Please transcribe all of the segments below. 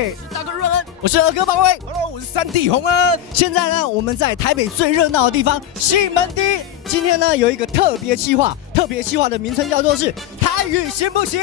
伟，是大哥润恩，我是二哥邦威。Hello， 我是三弟洪恩。现在呢，我们在台北最热闹的地方西门町。今天呢，有一个特别企划，的名称叫做是台语行不行？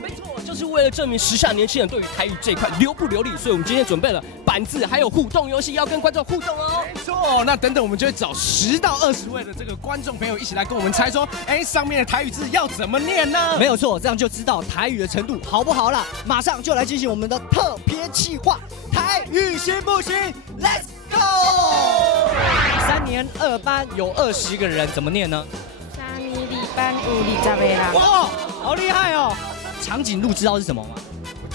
没错，就是为了证明时下年轻人对于台语这一块流不流利，所以我们今天准备了板子，还有互动游戏，要跟观众互动哦。没错，那等等我们就会找10到20位的这个观众朋友一起来跟我们猜说，上面的台语字要怎么念呢？没有错，这样就知道台语的程度好不好了。马上就来进行我们的特别企划，台语行不行 ？Let's go！3年2班有20个人，怎么念呢3年2班有20个人。哇，好厉害哦！长颈鹿知道是什么吗？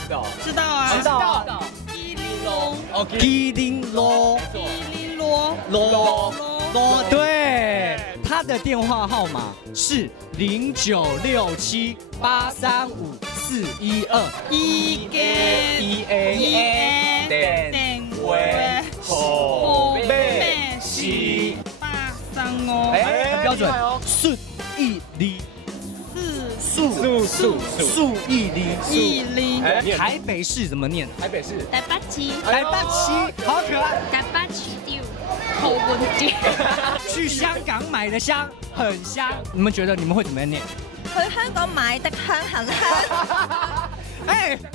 知道，知道啊，知道啊。基林龙，基林罗，基林罗，罗，对，他的电话号码是0967835412。很标准。顺义离。数义离。台北市怎么念？台北市，好可爱。台北市丢，好文丢。去香港买的香很香，你们觉得你们会怎么样念？去香港買的香很香。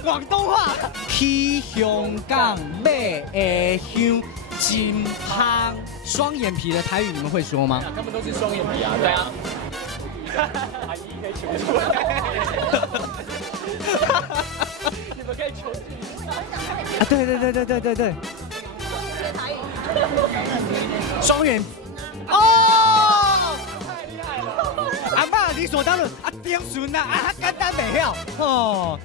廣東話。去香港買的香真香。雙眼皮的台語你們會說嗎？他們都是雙眼皮啊，對啊。阿姨可以求出來。你們可以求助。啊，對。雙眼。哦！太厲害了！阿媽理所當然啊，丁順啊，簡單袂曉哦。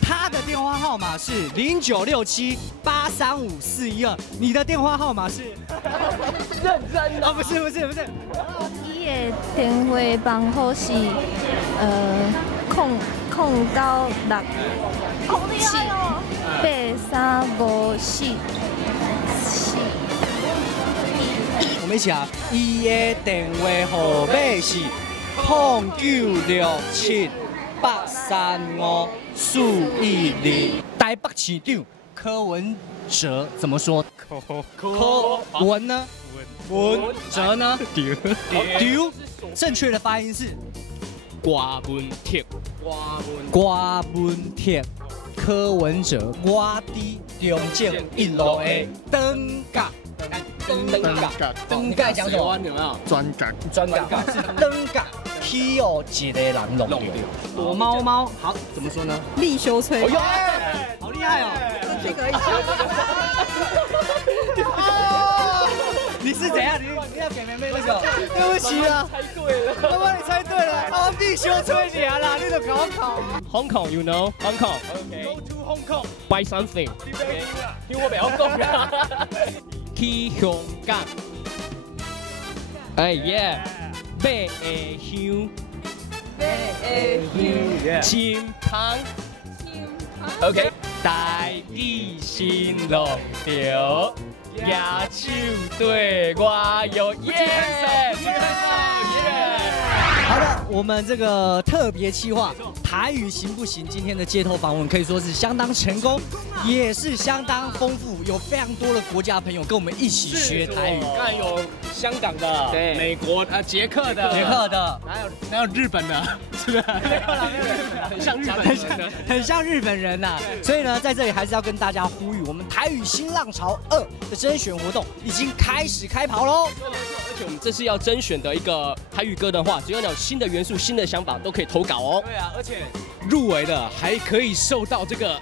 他的電話號碼是0967835412，你的電話號碼是？認真的？哦，不是。伊的電話番號是096878354。我們一起啊！伊的電話號碼是0967835412。台北市長柯文哲怎麼說？柯文呢？文哲呢？丟。正確的發音是瓜文鐵。柯文哲我的中正1路的燈架。燈架講什麼？有沒有？專架是燈架，起有一個人弄掉。躲貓，好，怎麼說呢？立修吹。好厲害哦！這可以。你是怎樣？你要給妹妹那個？對不起啊，猜對了，我幫你猜對了。哦，必修吹你啊啦，你都搞考。Hong Kong, you know, Hong Kong. Okay. Go to Hong Kong. Buy something. 叫我袂曉講啊。去香港。耶！買的香，真香。OK， 台語新浪潮。野手对我有耶！好的，我们这个特别企划台语行不行？今天的街头访问可以说是相当成功，也是相当丰富，有非常多的国家朋友跟我们一起学台语。刚才有香港的，对，美国捷克的，哪有日本的？是不是？很像日本人，很像日本人呐。所以呢，在这里还是要跟大家呼吁，我们台语新浪潮2的甄选活动已经开跑喽。而且我们这次要甄选的一个台语歌的话，只要你有新的元素、新的想法，都可以投稿哦。对啊，而且入围的还可以受到这个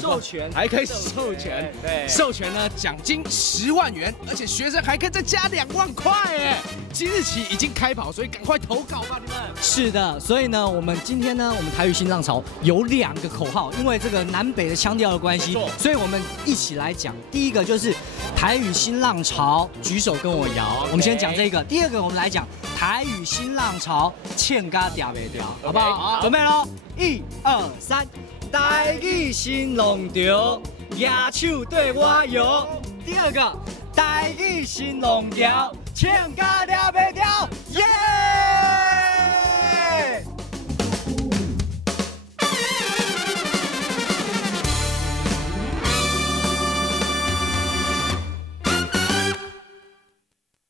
授权，还可以授权。对，授权呢奖金10万元，而且学生还可以再加2万块哎。即日起已经开跑，所以赶快投稿吧，你们。是的，所以呢，我们今天呢，我们台语新浪潮有2个口号，因为这个南北的腔调的关系，所以我们一起来讲。第一个就是台语新浪潮，举手跟我摇。我们先讲这个。第二个，我们来讲台语新浪潮，欠嘎嗲没掉，好不好？好，准备喽！1、2、3，台语新浪潮，野手对我摇。第二个，台语新浪潮，欠嘎嗲没掉，耶！